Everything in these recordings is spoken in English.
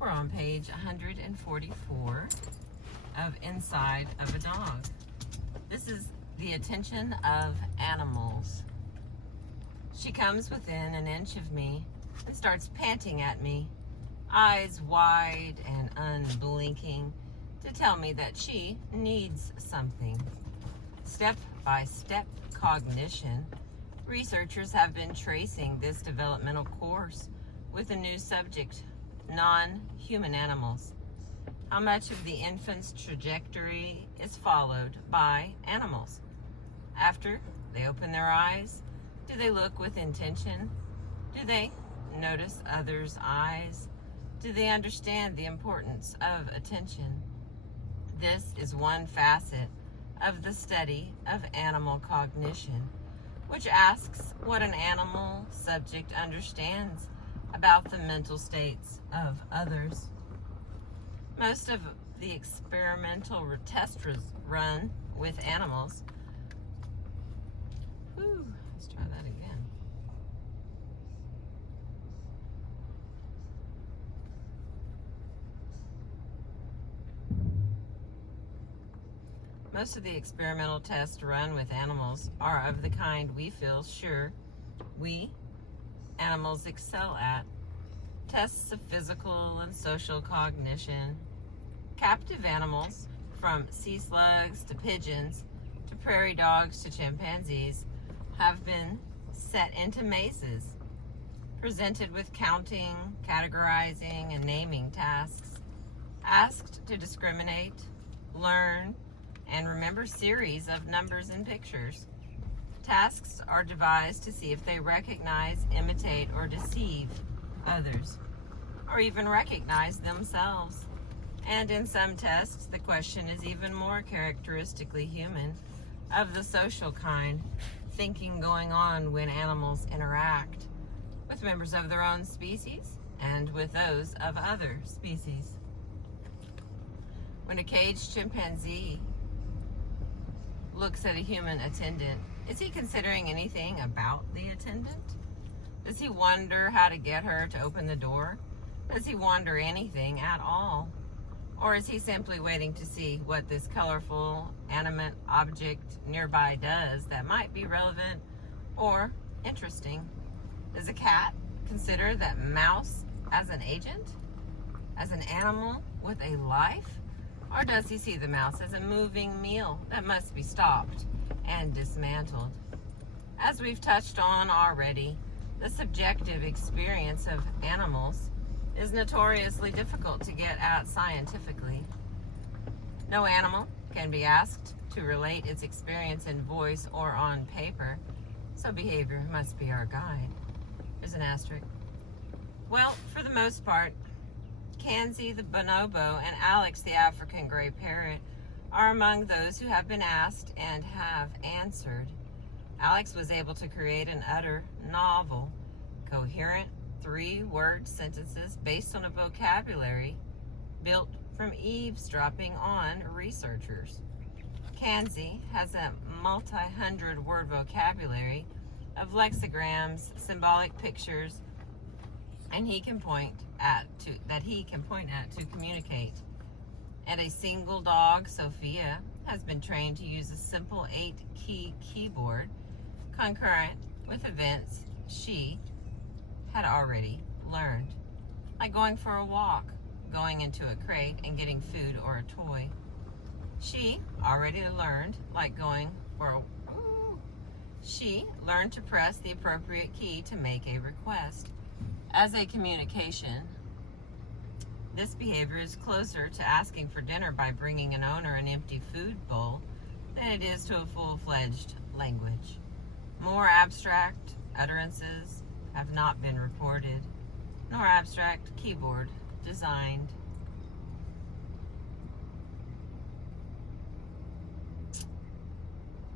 We're on page 144 of Inside of a Dog. This is the attention of animals. She comes within an inch of me and starts panting at me, eyes wide and unblinking, to tell me that she needs something. Step-by-step cognition. Researchers have been tracing this developmental course with a new subject, non-human animals. How much of the infant's trajectory is followed by animals? After they open their eyes, do they look with intention? Do they notice others' eyes? Do they understand the importance of attention? This is one facet of the study of animal cognition, which asks what an animal subject understands about the mental states of others. Most of the experimental tests run with animals. Let's try that again. Most of the experimental tests run with animals are of the kind we feel sure we animals excel at. Tests of physical and social cognition. Captive animals, from sea slugs to pigeons to prairie dogs to chimpanzees, have been set into mazes, presented with counting, categorizing, and naming tasks, asked to discriminate, learn, and remember series of numbers and pictures. Tasks are devised to see if they recognize, imitate, or deceive others, or even recognize themselves. And in some tests, the question is even more characteristically human, of the social kind, thinking going on when animals interact with members of their own species and with those of other species. When a caged chimpanzee looks at a human attendant, is he considering anything about the attendant? Does he wonder how to get her to open the door? Does he wonder anything at all? Or is he simply waiting to see what this colorful, animate object nearby does that might be relevant or interesting? Does a cat consider that mouse as an agent? As an animal with a life? Or does he see the mouse as a moving meal that must be stopped and dismantled? As we've touched on already, the subjective experience of animals is notoriously difficult to get at scientifically. No animal can be asked to relate its experience in voice or on paper, so behavior must be our guide. There's an asterisk. Well, for the most part, Kanzi the bonobo and Alex the African gray parrot are among those who have been asked and have answered. Alex was able to create and utter novel, coherent, 3-word sentences based on a vocabulary built from eavesdropping on researchers. Kanzi has a multi-hundred-word vocabulary of lexicograms, symbolic pictures, and he can point at to communicate. And a single dog, Sophia, has been trained to use a simple 8-key keyboard concurrent with events she had already learned, like going for a walk, going into a crate and getting food or a toy. She already learned, like going for she learned to press the appropriate key to make a request. As a communication, this behavior is closer to asking for dinner by bringing an owner an empty food bowl than it is to a full-fledged language. More abstract utterances have not been reported, nor abstract keyboard designed.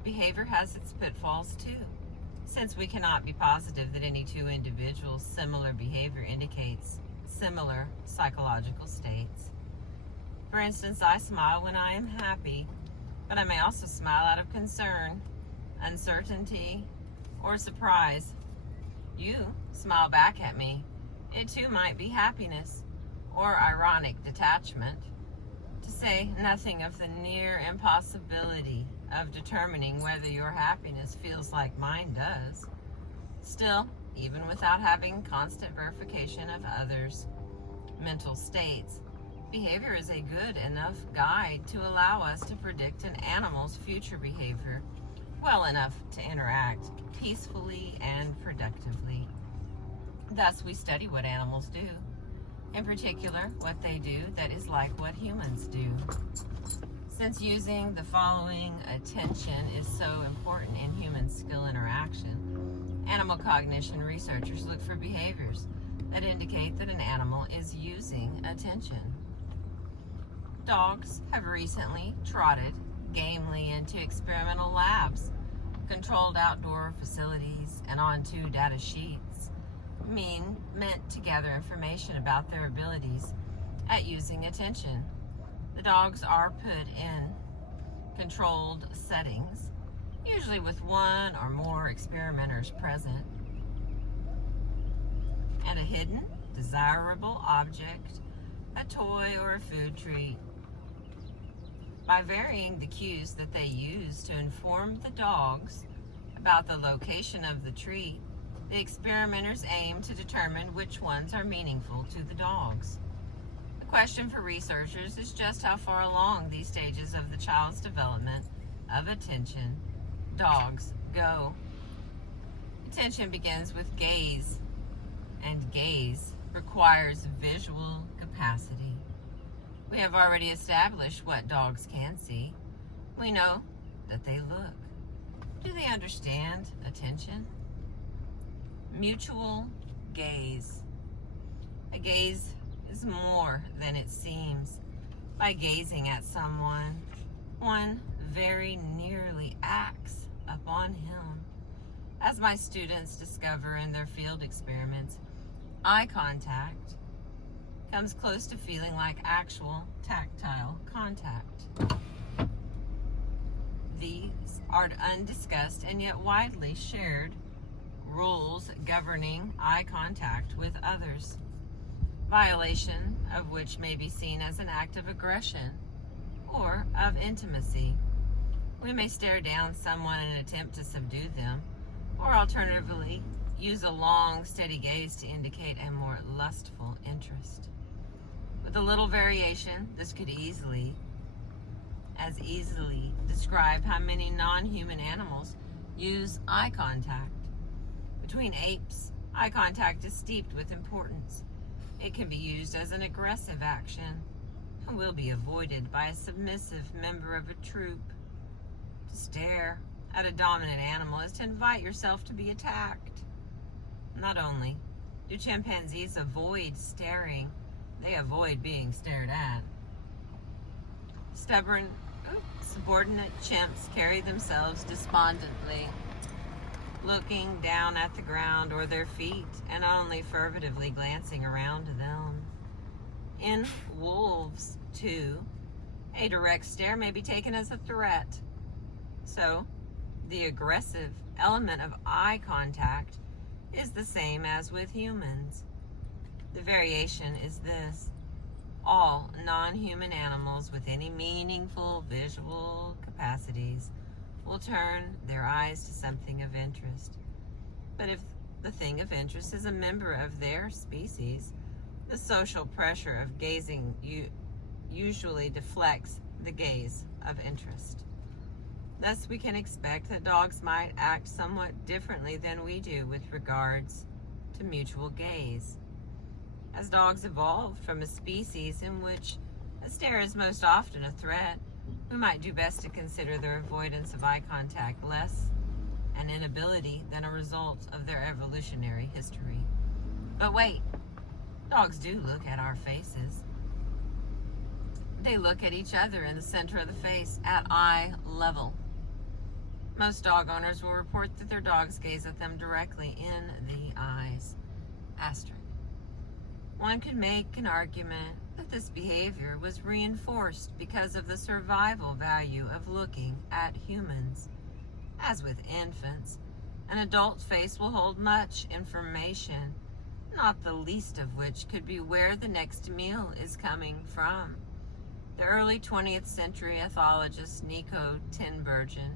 Behavior has its pitfalls too, since we cannot be positive that any two individuals' similar behavior indicates similar psychological states. For instance, I smile when I am happy, but I may also smile out of concern, uncertainty, or surprise. You smile back at me. It too might be happiness, or ironic detachment, to say nothing of the near impossibility of determining whether your happiness feels like mine does. Still, even without having constant verification of others' mental states, behavior is a good enough guide to allow us to predict an animal's future behavior well enough to interact peacefully and productively. Thus, we study what animals do, in particular, what they do that is like what humans do. Since using the following attention is so important in human-skill interaction, animal cognition researchers look for behaviors that indicate that an animal is using attention. Dogs have recently trotted gamely into experimental labs, controlled outdoor facilities, and onto data sheets meant to gather information about their abilities at using attention. The dogs are put in controlled settings, usually with one or more experimenters present, and a hidden, desirable object, a toy or a food treat. By varying the cues that they use to inform the dogs about the location of the treat, the experimenters aim to determine which ones are meaningful to the dogs. The question for researchers is just how far along these stages of the child's development of attention dogs go. Attention begins with gaze, and gaze requires visual capacity. We have already established what dogs can see. We know that they look. Do they understand attention? Mutual gaze. A gaze is more than it seems. By gazing at someone, one very nearly acts upon him. As my students discover in their field experiments, eye contact comes close to feeling like actual tactile contact. These are undiscussed and yet widely shared rules governing eye contact with others, violation of which may be seen as an act of aggression or of intimacy. We may stare down someone in an attempt to subdue them, or alternatively, use a long, steady gaze to indicate a more lustful interest. With a little variation, this could easily describe how many non-human animals use eye contact. Between apes, eye contact is steeped with importance. It can be used as an aggressive action and will be avoided by a submissive member of a troop. To stare at a dominant animal is to invite yourself to be attacked. Not only do chimpanzees avoid staring, they avoid being stared at. Stubborn, subordinate chimps carry themselves despondently, looking down at the ground or their feet and only furtively glancing around them. In wolves, too, a direct stare may be taken as a threat. So, the aggressive element of eye contact is the same as with humans. The variation is this: all non-human animals with any meaningful visual capacities will turn their eyes to something of interest. But if the thing of interest is a member of their species, the social pressure of gazing usually deflects the gaze of interest. Thus, we can expect that dogs might act somewhat differently than we do with regards to mutual gaze. As dogs evolved from a species in which a stare is most often a threat, we might do best to consider their avoidance of eye contact less an inability than a result of their evolutionary history. But wait, dogs do look at our faces. They look at each other in the center of the face at eye level. Most dog owners will report that their dogs gaze at them directly in the eyes. Asterisk. One could make an argument that this behavior was reinforced because of the survival value of looking at humans. As with infants, an adult face will hold much information, not the least of which could be where the next meal is coming from. The early 20th century ethologist Nico Tinbergen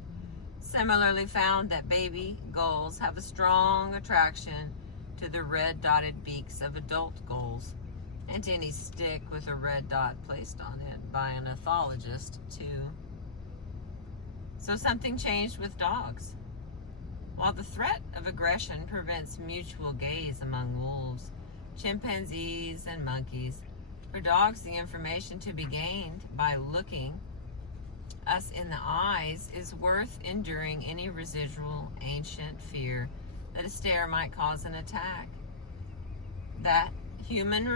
similarly found that baby gulls have a strong attraction to the red dotted beaks of adult gulls, and to any stick with a red dot placed on it by an ethologist too. So something changed with dogs. While the threat of aggression prevents mutual gaze among wolves, chimpanzees, and monkeys, for dogs the information to be gained by looking us in the eyes is worth enduring any residual ancient fear that a stare might cause an attack. That humans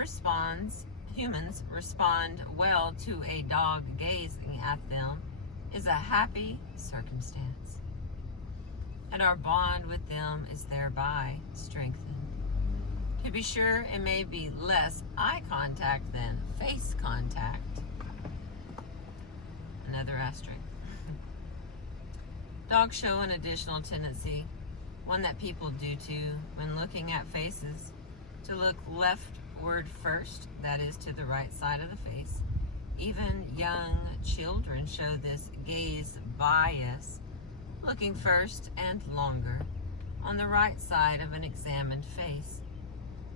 respond well to a dog gazing at them is a happy circumstance, and our bond with them is thereby strengthened. To be sure, it may be less eye contact than face contact. Another asterisk. Dogs show an additional tendency, one that people do too, when looking at faces, to look leftward first, that is, to the right side of the face. Even young children show this gaze bias, looking first and longer on the right side of an examined face.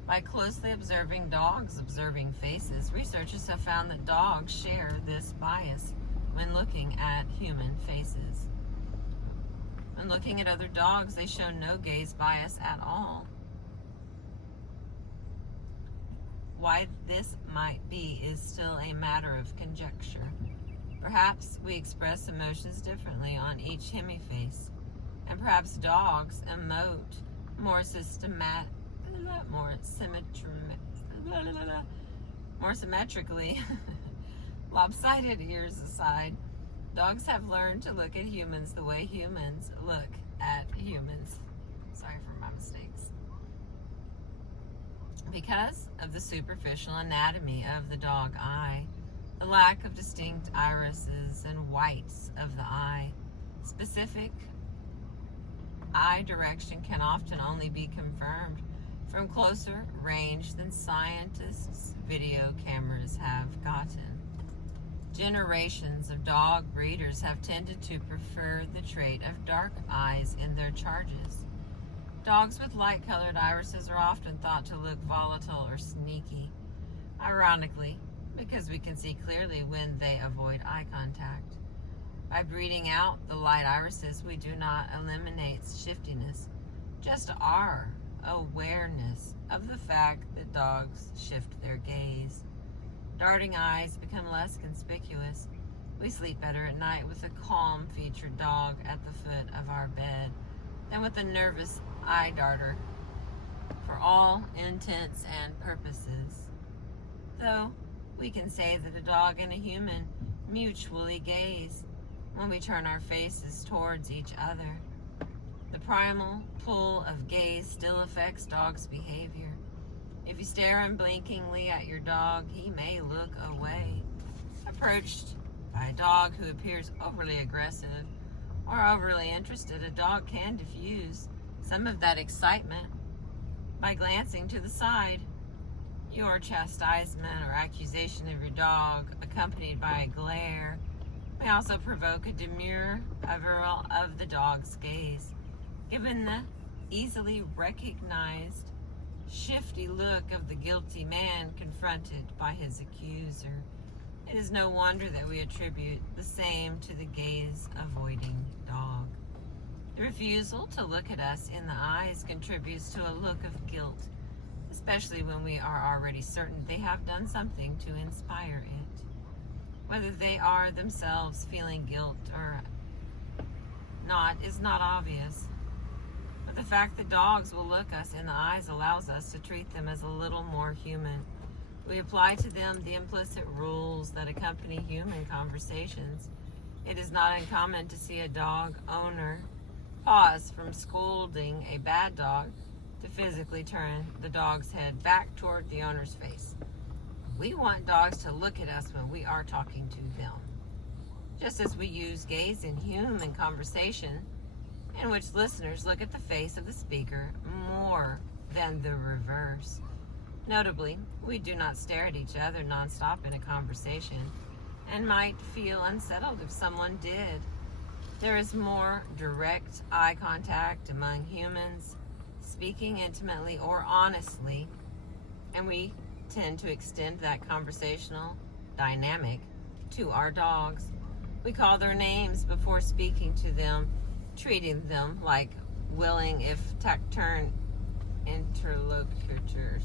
By closely observing dogs observing faces, researchers have found that dogs share this bias when looking at human faces. When looking at other dogs, they show no gaze bias at all. Why this might be is still a matter of conjecture. Perhaps we express emotions differently on each hemiface, and perhaps dogs emote more symmetrically. Lopsided ears aside, dogs have learned to look at humans the way humans look at humans. Sorry for my mistakes. Because of the superficial anatomy of the dog eye, the lack of distinct irises and whites of the eye, specific eye direction can often only be confirmed from closer range than scientists' video cameras have gotten. Generations of dog breeders have tended to prefer the trait of dark eyes in their charges. Dogs with light-colored irises are often thought to look volatile or sneaky, ironically, because we can see clearly when they avoid eye contact. By breeding out the light irises, we do not eliminate shiftiness, just our awareness of the fact that dogs shift their gaze. Darting eyes become less conspicuous. We sleep better at night with a calm-featured dog at the foot of our bed than with a nervous eye darter for all intents and purposes. Though we can say that a dog and a human mutually gaze when we turn our faces towards each other. The primal pull of gaze still affects dogs' behavior. If you stare unblinkingly at your dog, he may look away. Approached by a dog who appears overly aggressive or overly interested, a dog can diffuse some of that excitement by glancing to the side. Your chastisement or accusation of your dog, accompanied by a glare, may also provoke a demure averral of the dog's gaze. Given the easily recognized shifty look of the guilty man confronted by his accuser, it is no wonder that we attribute the same to the gaze-avoiding dog. The refusal to look at us in the eyes contributes to a look of guilt, especially when we are already certain they have done something to inspire it. Whether they are themselves feeling guilt or not is not obvious. But the fact that dogs will look us in the eyes allows us to treat them as a little more human. We apply to them the implicit rules that accompany human conversations. It is not uncommon to see a dog owner pause from scolding a bad dog to physically turn the dog's head back toward the owner's face. We want dogs to look at us when we are talking to them, just as we use gaze in human conversation, in which listeners look at the face of the speaker more than the reverse. Notably, we do not stare at each other nonstop in a conversation and might feel unsettled if someone did. There is more direct eye contact among humans, speaking intimately or honestly, and we tend to extend that conversational dynamic to our dogs. We call their names before speaking to them, treating them like willing, if taciturn, interlocutors.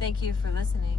Thank you for listening.